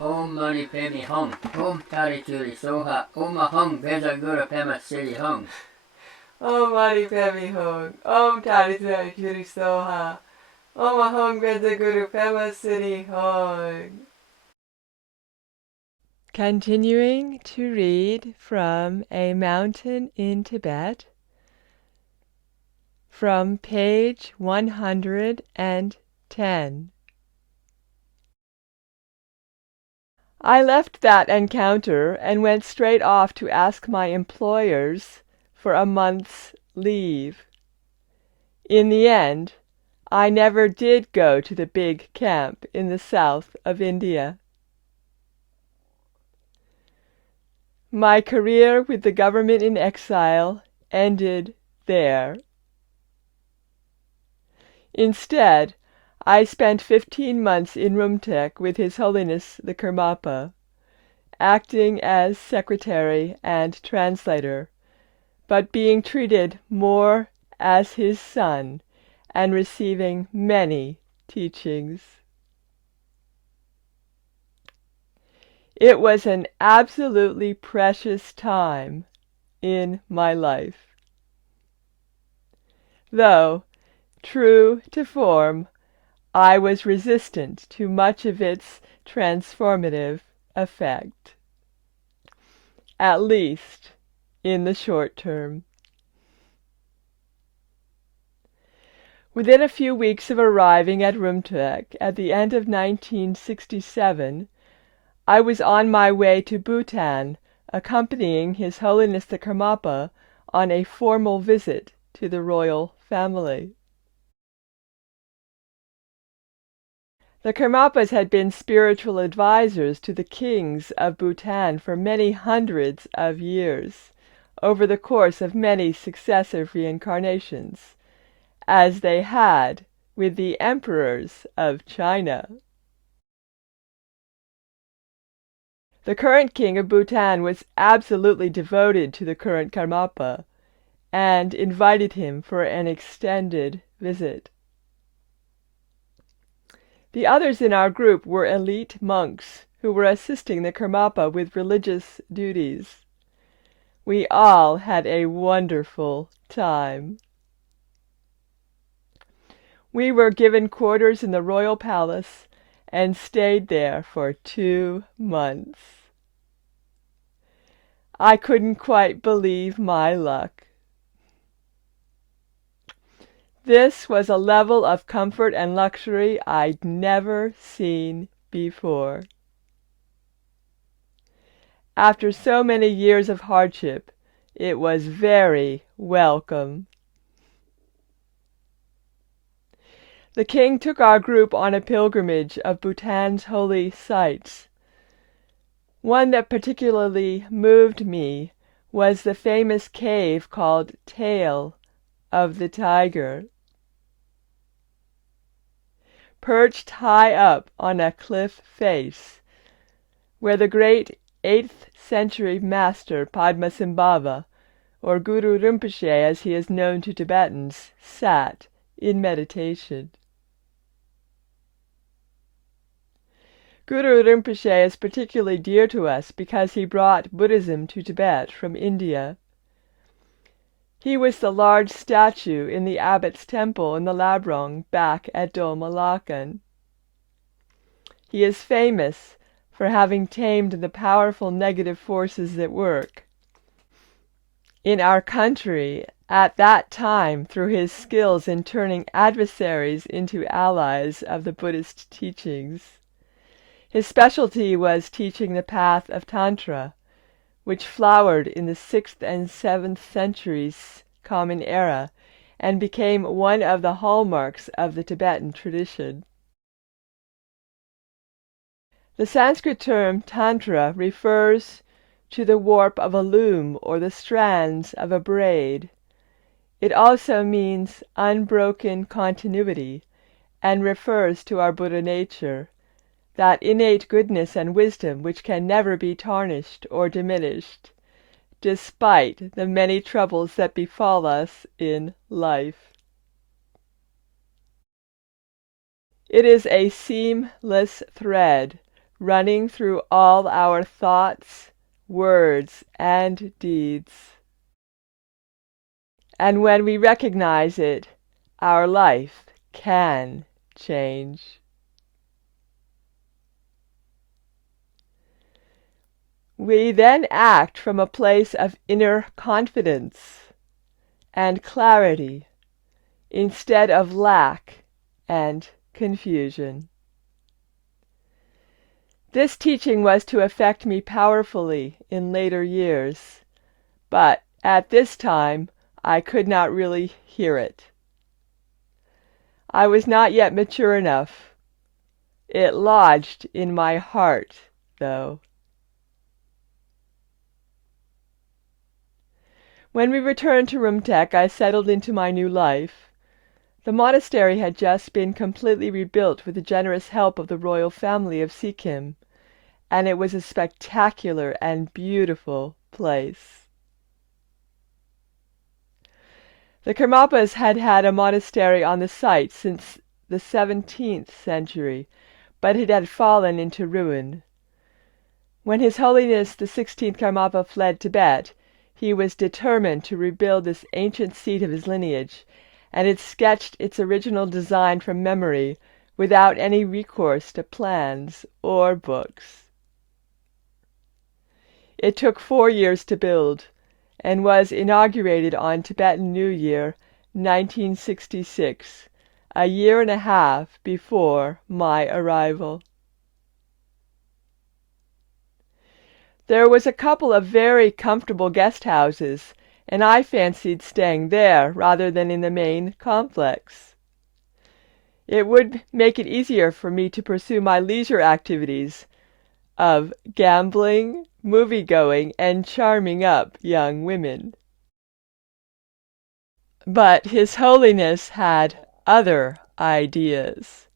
Om Mani Padme Hum. Om Tari Turi Soha. Om Aham Veda Guru Pema Siddhi Hum. Om Mani Padme Hum. Om Tari Turi Soha. Om Aham Veda Guru Pema Siddhi Hum. Continuing to read from A Mountain in Tibet, from page 110. I left that encounter and went straight off to ask my employers for a month's leave. In the end, I never did go to the big camp in the south of India. My career with the government in exile ended there. Instead, I spent 15 months in Rumtek with His Holiness the Karmapa, acting as secretary and translator, but being treated more as his son and receiving many teachings. It was an absolutely precious time in my life. Though, true to form, I was resistant to much of its transformative effect, at least in the short term. Within a few weeks of arriving at Rumtek at the end of 1967, I was on my way to Bhutan, accompanying His Holiness the Karmapa on a formal visit to the royal family. The Karmapas had been spiritual advisors to the kings of Bhutan for many hundreds of years, over the course of many successive reincarnations, as they had with the emperors of China. The current king of Bhutan was absolutely devoted to the current Karmapa and invited him for an extended visit. The others in our group were elite monks who were assisting the Karmapa with religious duties. We all had a wonderful time. We were given quarters in the royal palace and stayed there for 2 months. I couldn't quite believe my luck. This was a level of comfort and luxury I'd never seen before. After so many years of hardship, it was very welcome. The king took our group on a pilgrimage of Bhutan's holy sites. One that particularly moved me was the famous cave called Tail of the Tiger. Perched high up on a cliff face, where the great 8th century master Padmasambhava, or Guru Rinpoche as he is known to Tibetans, sat in meditation. Guru Rinpoche is particularly dear to us because he brought Buddhism to Tibet from India. He was the large statue in the abbot's temple in the Lhadron back at Dol Malakan. He is famous for having tamed the powerful negative forces at work in our country at that time through his skills in turning adversaries into allies of the Buddhist teachings. His specialty was teaching the path of Tantra, which flowered in the 6th and 7th centuries Common Era and became one of the hallmarks of the Tibetan tradition. The Sanskrit term Tantra refers to the warp of a loom or the strands of a braid. It also means unbroken continuity and refers to our Buddha nature, that innate goodness and wisdom which can never be tarnished or diminished, despite the many troubles that befall us in life. It is a seamless thread running through all our thoughts, words, and deeds. And when we recognize it, our life can change. We then act from a place of inner confidence and clarity instead of lack and confusion. This teaching was to affect me powerfully in later years, but at this time I could not really hear it. I was not yet mature enough. It lodged in my heart, though. When we returned to Rumtek, I settled into my new life. The monastery had just been completely rebuilt with the generous help of the royal family of Sikkim, and it was a spectacular and beautiful place. The Karmapas had had a monastery on the site since the 17th century, but it had fallen into ruin. When His Holiness the 16th Karmapa fled Tibet, he was determined to rebuild this ancient seat of his lineage, and had sketched its original design from memory without any recourse to plans or books. It took 4 years to build, and was inaugurated on Tibetan New Year 1966, a year and a half before my arrival. There was a couple of very comfortable guest houses, and I fancied staying there rather than in the main complex. It would make it easier for me to pursue my leisure activities of gambling, movie-going, and charming up young women. But His Holiness had other ideas.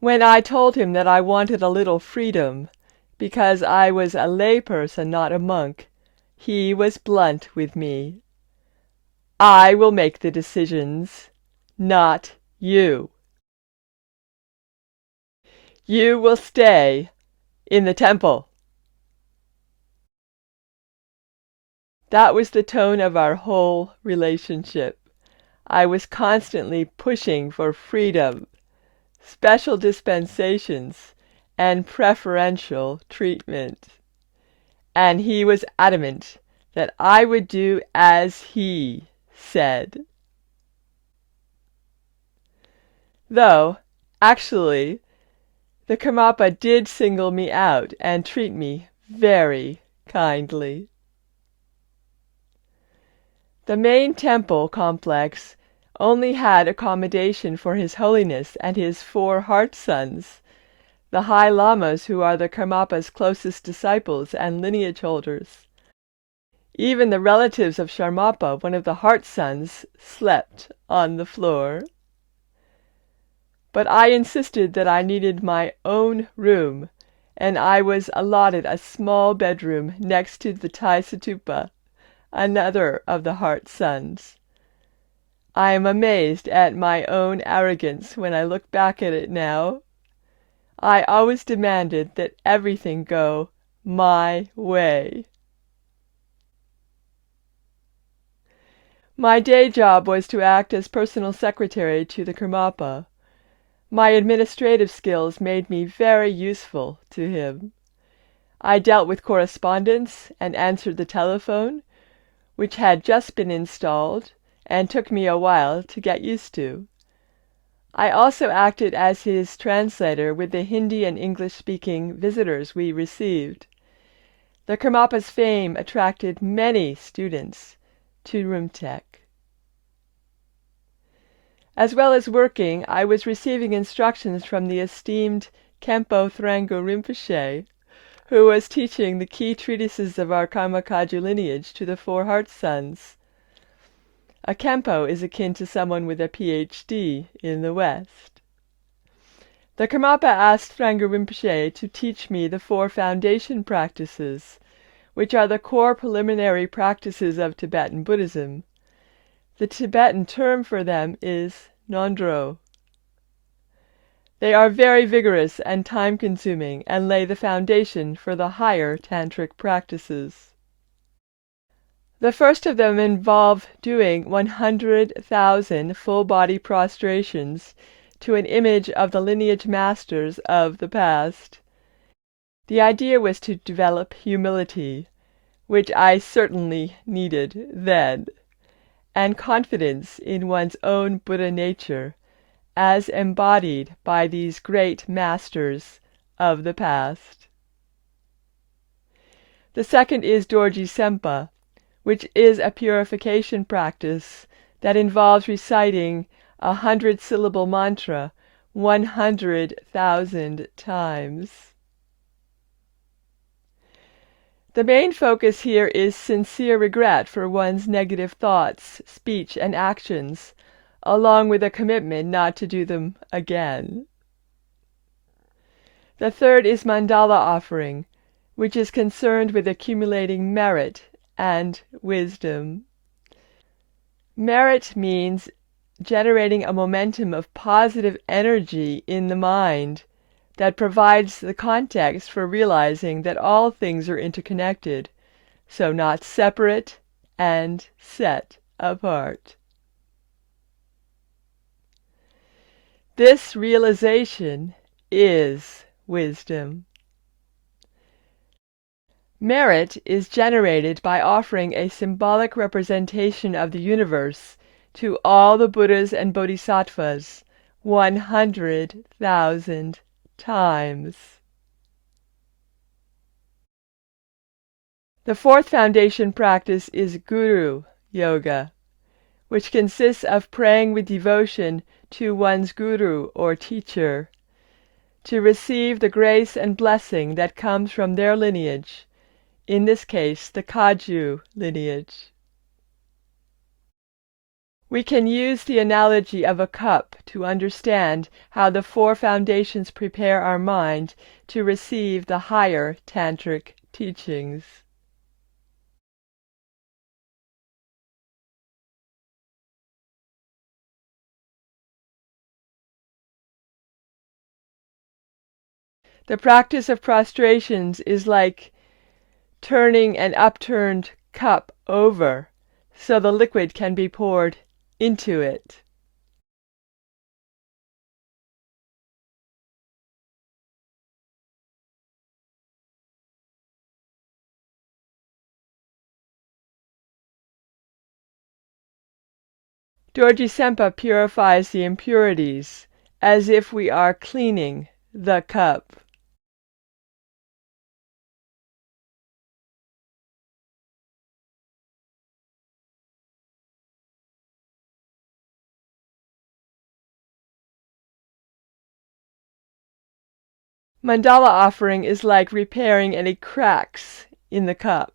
When I told him that I wanted a little freedom, because I was a layperson, not a monk, he was blunt with me. I will make the decisions, not you. You will stay in the temple. That was the tone of our whole relationship. I was constantly pushing for freedom, special dispensations, and preferential treatment. And he was adamant that I would do as he said. Though, actually, the Karmapa did single me out and treat me very kindly. The main temple complex only had accommodation for His Holiness and his 4 heart sons, the High Lamas, who are the Karmapa's closest disciples and lineage holders. Even the relatives of Sharmapa, one of the heart sons, slept on the floor. But I insisted that I needed my own room, and I was allotted a small bedroom next to the Tai Satupa, another of the heart sons. I am amazed at my own arrogance when I look back at it now. I always demanded that everything go my way. My day job was to act as personal secretary to the Karmapa. My administrative skills made me very useful to him. I dealt with correspondence and answered the telephone, which had just been installed and took me a while to get used to. I also acted as his translator with the Hindi and English-speaking visitors we received. The Karmapa's fame attracted many students to Rumtek. As well as working, I was receiving instructions from the esteemed Khenpo Thrangu Rinpoche, who was teaching the key treatises of our Karmakaju lineage to the 4 heart sons. A Khenpo is akin to someone with a PhD in the West. The Karmapa asked Thrangu Rinpoche to teach me the 4 foundation practices, which are the core preliminary practices of Tibetan Buddhism. The Tibetan term for them is Nondro. They are very vigorous and time-consuming and lay the foundation for the higher tantric practices. The first of them involve doing 100,000 full-body prostrations to an image of the lineage masters of the past. The idea was to develop humility, which I certainly needed then, and confidence in one's own Buddha nature, as embodied by these great masters of the past. The second is Dorji Sempa, which is a purification practice that involves reciting a 100-syllable mantra 100,000 times. The main focus here is sincere regret for one's negative thoughts, speech, and actions, along with a commitment not to do them again. The third is mandala offering, which is concerned with accumulating merit and wisdom. Merit means generating a momentum of positive energy in the mind that provides the context for realizing that all things are interconnected, so not separate and set apart. This realization is wisdom. Merit is generated by offering a symbolic representation of the universe to all the Buddhas and Bodhisattvas 100,000 times. The fourth foundation practice is Guru Yoga, which consists of praying with devotion to one's guru or teacher, to receive the grace and blessing that comes from their lineage, in this case the Kagyu lineage. We can use the analogy of a cup to understand how the four foundations prepare our mind to receive the higher tantric teachings. The practice of prostrations is like turning an upturned cup over so the liquid can be poured into it. Dorji Sempa purifies the impurities as if we are cleaning the cup. Mandala offering is like repairing any cracks in the cup.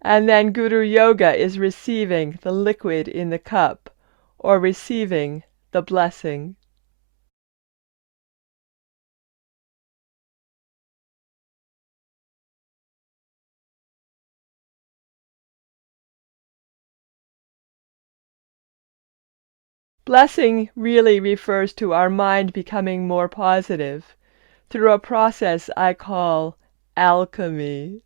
And then Guru Yoga is receiving the liquid in the cup, or receiving the blessing. Blessing really refers to our mind becoming more positive through a process I call alchemy.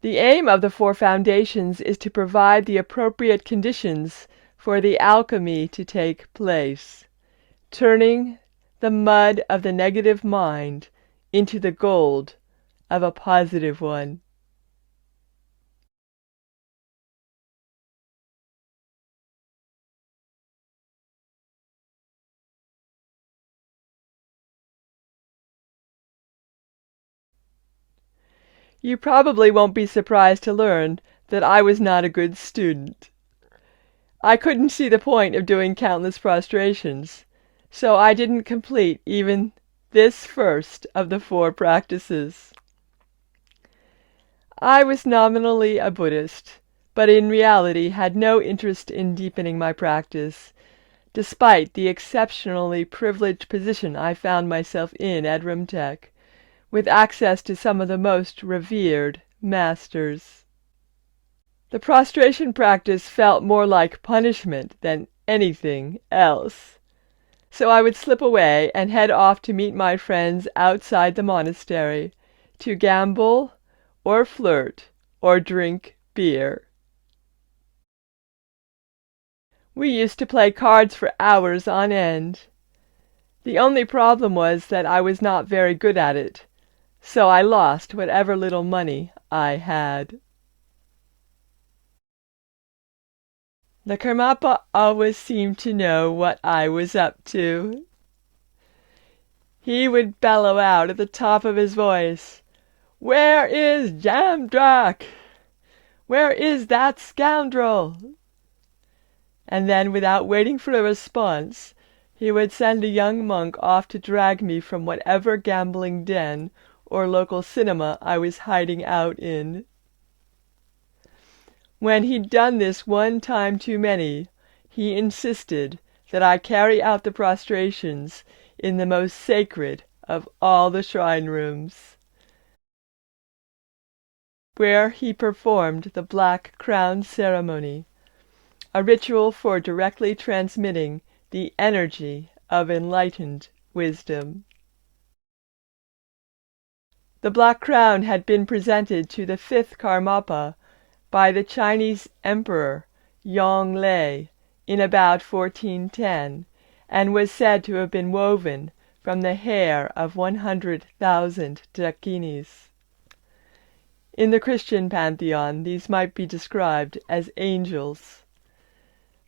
The aim of the four foundations is to provide the appropriate conditions for the alchemy to take place, turning the mud of the negative mind into the gold of a positive one. You probably won't be surprised to learn that I was not a good student. I couldn't see the point of doing countless prostrations, so I didn't complete even this first of the 4 practices. I was nominally a Buddhist, but in reality had no interest in deepening my practice, despite the exceptionally privileged position I found myself in at Rinpoche, with access to some of the most revered masters. The prostration practice felt more like punishment than anything else, so I would slip away and head off to meet my friends outside the monastery, to gamble, or flirt, or drink beer. We used to play cards for hours on end. The only problem was that I was not very good at it, so I lost whatever little money I had. The Karmapa always seemed to know what I was up to. He would bellow out at the top of his voice, "Where is Jamdrak? Where is that scoundrel?" And then, without waiting for a response, he would send a young monk off to drag me from whatever gambling den or local cinema I was hiding out in. When he'd done this one time too many, he insisted that I carry out the prostrations in the most sacred of all the shrine rooms, where he performed the black crown ceremony, a ritual for directly transmitting the energy of enlightened wisdom. The black crown had been presented to the 5th Karmapa by the Chinese Emperor Yongle in about 1410, and was said to have been woven from the hair of 100,000 dakinis. In the Christian pantheon, these might be described as angels.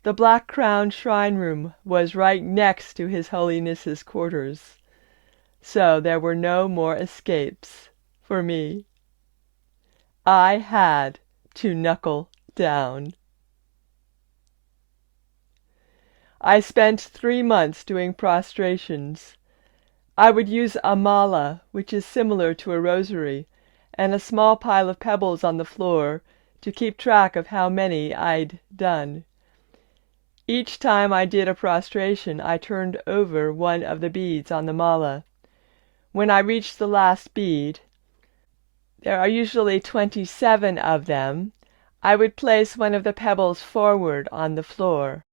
The Black Crown shrine room was right next to His Holiness's quarters, so there were no more escapes for me. I had to knuckle down. I spent 3 months doing prostrations. I would use a mala, which is similar to a rosary, and a small pile of pebbles on the floor to keep track of how many I'd done. Each time I did a prostration, I turned over one of the beads on the mala. When I reached the last bead, there are usually 27 of them, I would place one of the pebbles forward on the floor.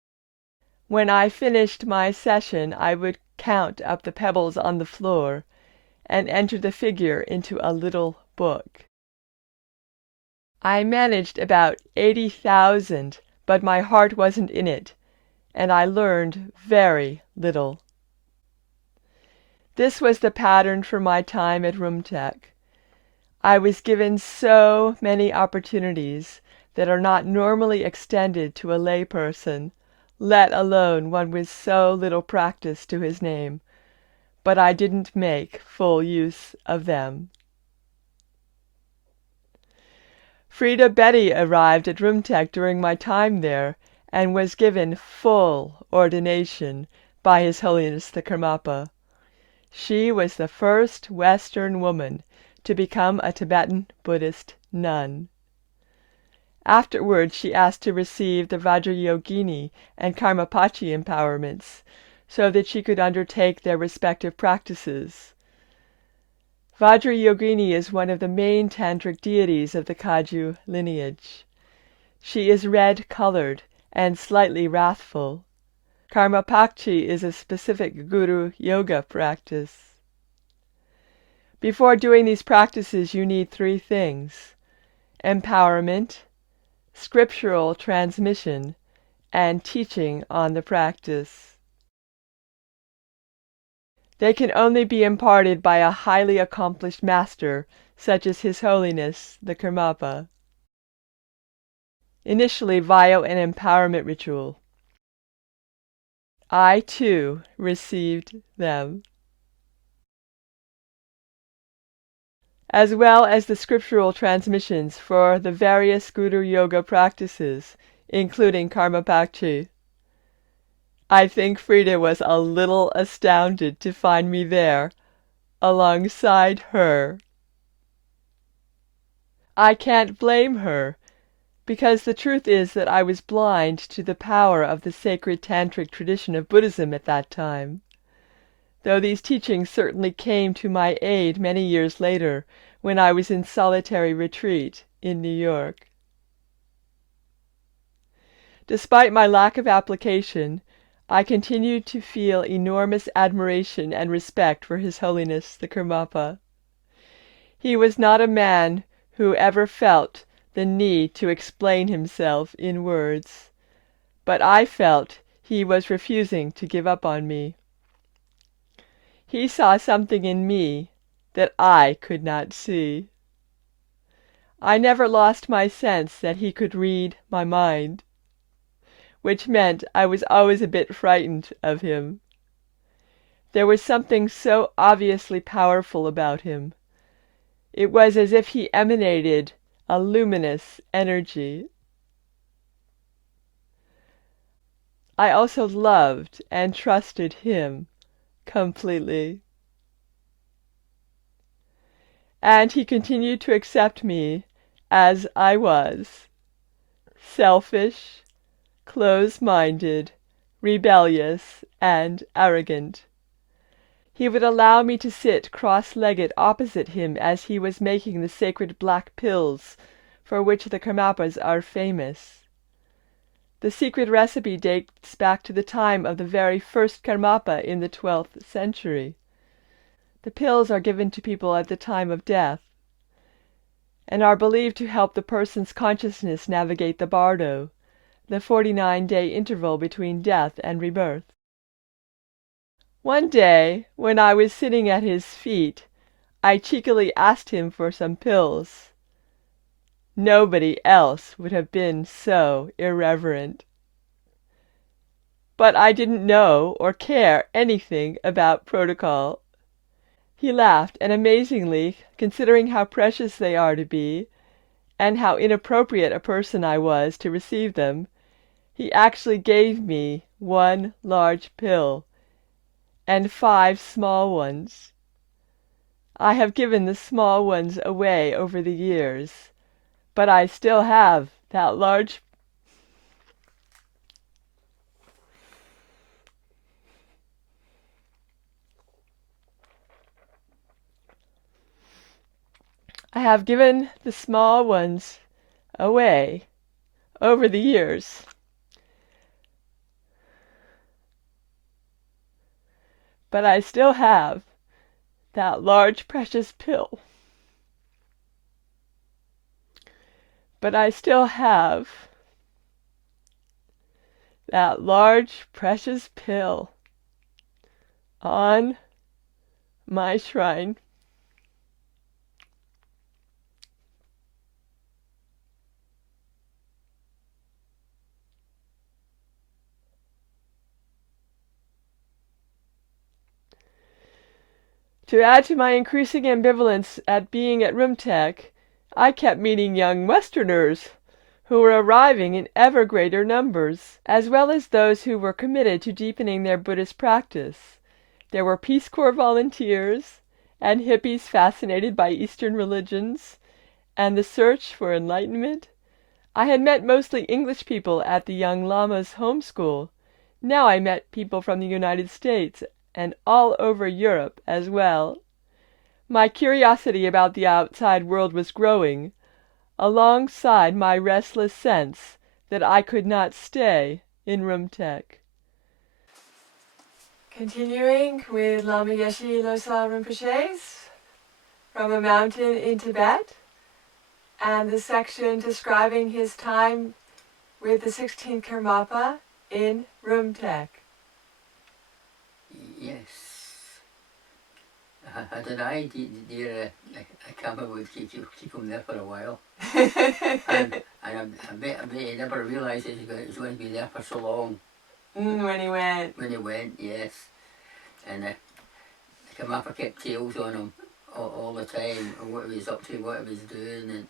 When I finished my session, I would count up the pebbles on the floor and enter the figure into a little book. I managed about 80,000, but my heart wasn't in it, and I learned very little. This was the pattern for my time at Rinpoche. I was given so many opportunities that are not normally extended to a lay person, let alone one with so little practice to his name, but I didn't make full use of them. Frida Betty arrived at Rinpoche during my time there, and was given full ordination by His Holiness the Karmapa. She was the first Western woman to become a Tibetan Buddhist nun. Afterwards she asked to receive the Vajrayogini and Karmapachi empowerments, so that she could undertake their respective practices. Vajrayogini is one of the main tantric deities of the Kagyu lineage. She is red-colored and slightly wrathful. Karmapachi is a specific guru yoga practice. Before doing these practices, you need 3 things: empowerment, scriptural transmission, and teaching on the practice. They can only be imparted by a highly accomplished master, such as His Holiness the Karmapa. Initially via an empowerment ritual. I, too, received them, as well as the scriptural transmissions for the various Guru Yoga practices, including Karma Pakchi. I think Frida was a little astounded to find me there, alongside her. I can't blame her, because the truth is that I was blind to the power of the sacred tantric tradition of Buddhism at that time, though these teachings certainly came to my aid many years later when I was in solitary retreat in New York. Despite my lack of application, I continued to feel enormous admiration and respect for His Holiness the Karmapa. He was not a man who ever felt the need to explain himself in words, but I felt he was refusing to give up on me. He saw something in me that I could not see. I never lost my sense that he could read my mind, which meant I was always a bit frightened of him. There was something so obviously powerful about him. It was as if he emanated a luminous energy. I also loved and trusted him completely. And he continued to accept me as I was, selfish, close-minded, rebellious, and arrogant. He would allow me to sit cross-legged opposite him as he was making the sacred black pills for which the Karmapas are famous. The secret recipe dates back to the time of the very first Karmapa in the 12th century. The pills are given to people at the time of death, and are believed to help the person's consciousness navigate the bardo, the 49-day interval between death and rebirth. One day, when I was sitting at his feet, I cheekily asked him for some pills. Nobody else would have been so irreverent. But I didn't know or care anything about protocol. He laughed, and amazingly, considering how precious they are to be, and how inappropriate a person I was to receive them, he actually gave me one large pill and 5 small ones. I have given the small ones away over the years, but I still have that large I have given the small ones away over the years. But I still have that large precious pill. But I still have that large precious pill on my shrine. To add to my increasing ambivalence at being at Rinpoche, I kept meeting young Westerners who were arriving in ever greater numbers, as well as those who were committed to deepening their Buddhist practice. There were Peace Corps volunteers, and hippies fascinated by Eastern religions, and the search for enlightenment. I had met mostly English people at the young Lama's homeschool. Now I met people from the United States and all over Europe as well. My curiosity about the outside world was growing, alongside my restless sense that I could not stay in Rinpoche. Continuing with Lama Yeshe Losal Rinpoche's From a Mountain in Tibet, and the section describing his time with the 16th Karmapa in Rinpoche. Yes. I don't know, dear, I can't would keep him there for a while. and I bet he never realised he was going to be there for so long. When he went. When he went, yes. And the Karmapa kept tails on him all the time, and what he was up to, what he was doing, and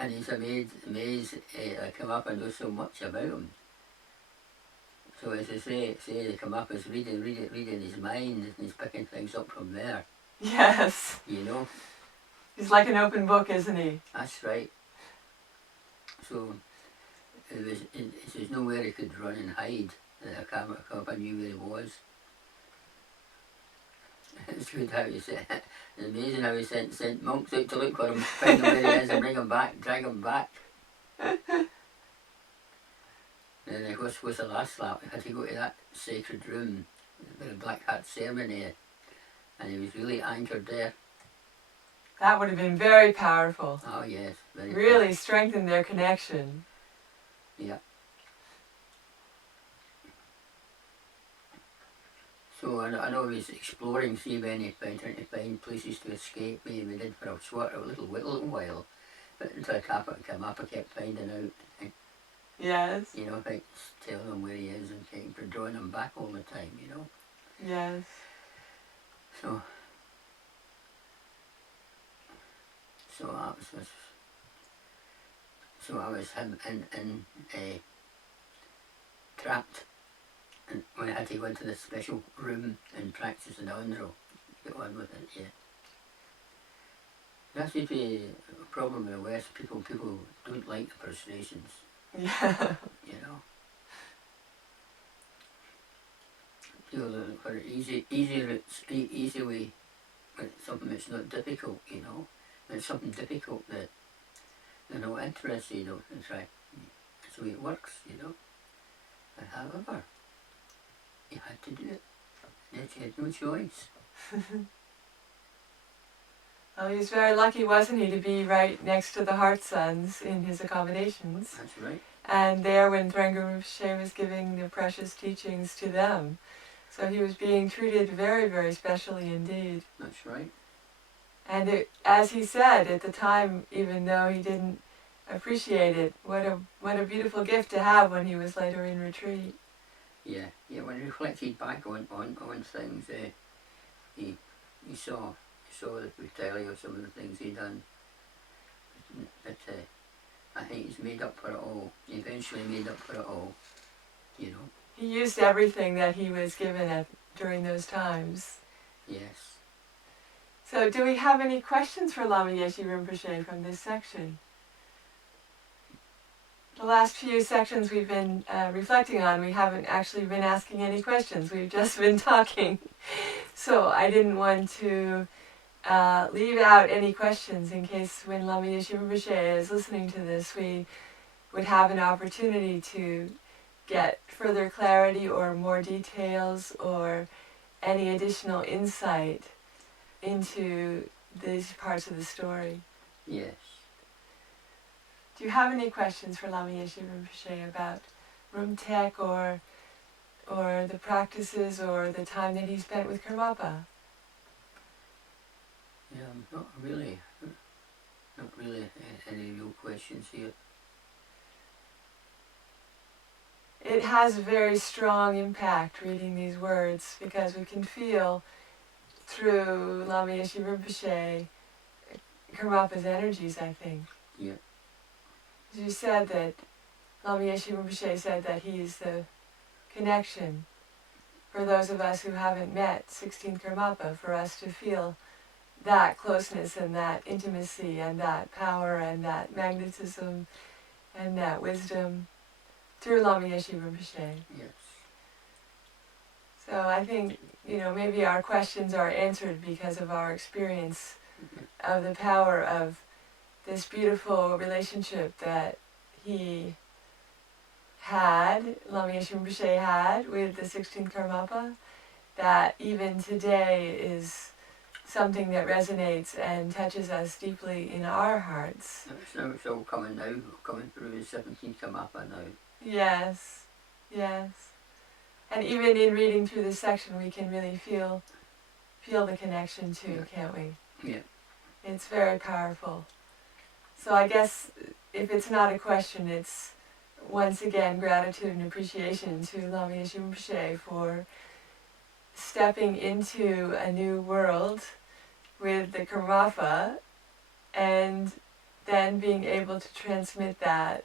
and he's amazed I come up and know so much about him. So as I say they come up as reading his mind, and he's picking things up from there. Yes. You know? He's like an open book, isn't he? That's right. So there's nowhere he could run and hide. The Karmapa knew where he was. It's good how he said. It's amazing how he sent monks out to look for him, find him where he is, and bring him back, drag him back. And of course, with the last lap, we had to go to that sacred room, the black hat ceremony, and he was really anchored there. That would have been very powerful. Oh yes, very really powerful. Strengthened their connection. Yeah. So I know he was exploring Tibet, trying to find places to escape. We did for a little while, but until I came up, I kept finding out. Yes. You know, like telling him where he is and keep drawing him back all the time. You know. Yes. So I was him in trapped, and when I had to go into this special room and practice the andro, get on with it. Yeah. That seems to be a problem in the West. People don't like the frustrations. Yeah. You know. People look for easy routes, easy way, but something that's not difficult. You know, it's something difficult that they're not interested in try. That's the way it works. You know. But however, you had to do it. You had no choice. Well, he was very lucky, wasn't he, to be right next to the Heart Sons in his accommodations. That's right. And there when Threnga Rinpoche was giving the precious teachings to them. So he was being treated very, very specially indeed. That's right. And as he said at the time, even though he didn't appreciate it, what a beautiful gift to have when he was later in retreat. Yeah. When he reflected back on things, he saw the brutality of some of the things he'd done. But I think he's made up for it all. He eventually made up for it all. You know. He used everything that he was given during those times. Yes. So do we have any questions for Lama Yeshe Rinpoche from this section? The last few sections we've been reflecting on, we haven't actually been asking any questions. We've just been talking. So I didn't want to leave out any questions in case when Lama Yeshe Rinpoche is listening to this, we would have an opportunity to get further clarity or more details or any additional insight into these parts of the story. Yes. Do you have any questions for Lama Yeshe Rinpoche about room tech or the practices or the time that he spent with Karmapa? Not really any real questions here. It has a very strong impact reading these words because we can feel through Lama Yeshe Rinpoche Karmapa's energies, I think. Yeah. As you said that Lama Yeshe Rinpoche said that he's the connection for those of us who haven't met 16th Karmapa, for us to feel that closeness and that intimacy and that power and that magnetism and that wisdom through Lama Yeshe Rinpoche. Yes. So I think, maybe our questions are answered because of our experience of the power of this beautiful relationship that he had, Lama Yeshe Rinpoche had with the 16th Karmapa, that even today is something that resonates and touches us deeply in our hearts. It's all coming through the 17th Karmapa now. Yes. And even in reading through this section, we can really feel the connection too, can't we? Yeah. It's very powerful. So I guess if it's not a question, it's once again gratitude and appreciation to Lama Yeshe Rinpoche for stepping into a new world with the Karmapa and then and being able to transmit that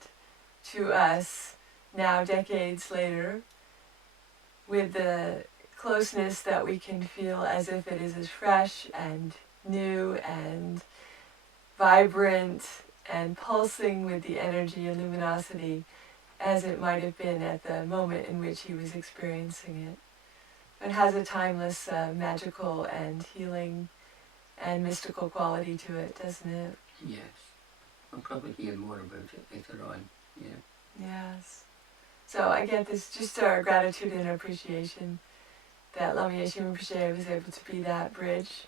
to us now, decades later, with the closeness that we can feel as if it is as fresh and new and vibrant and pulsing with the energy and luminosity as it might have been at the moment in which he was experiencing it. It has a timeless, magical and healing and mystical quality to it, doesn't it? Yes. I'll probably hear more about it later on. Yeah. Yes. So I get this, just our gratitude and appreciation that Lama Yeshe Rinpoche was able to be that bridge,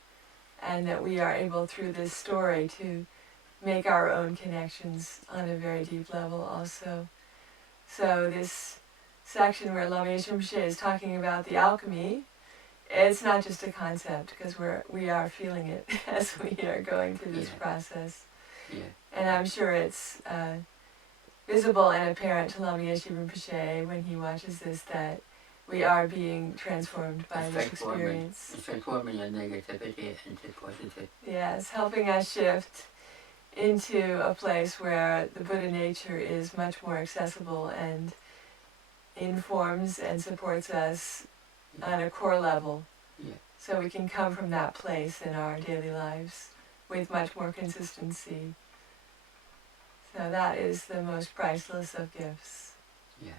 and that we are able through this story to make our own connections on a very deep level also. So this section where Lama Yeshe Rinpoche is talking about the alchemy, it's not just a concept, because we are feeling it as we are going through this process. Yeah. And I'm sure it's visible and apparent to Lama Yeshe Rinpoche when he watches this that we are being transformed by this experience. It's transforming your negativity into positive. Yes, helping us shift into a place where the Buddha nature is much more accessible and informs and supports us on a core level. Yeah. So we can come from that place in our daily lives with much more consistency. So that is the most priceless of gifts. Yeah.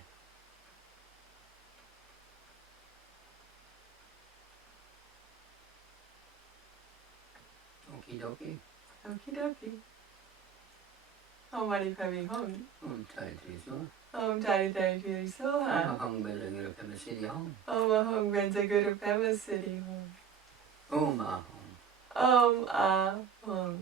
Okie dokie. Okie dokie. Om Mani Padme Hum. Tai Triso. Om Tani Tani Piri Soha. Hung Bella Guru Pema City Home. Om Ahong Benza Guru Pema Siddhi Hum. Om Ahong. Om Ahong.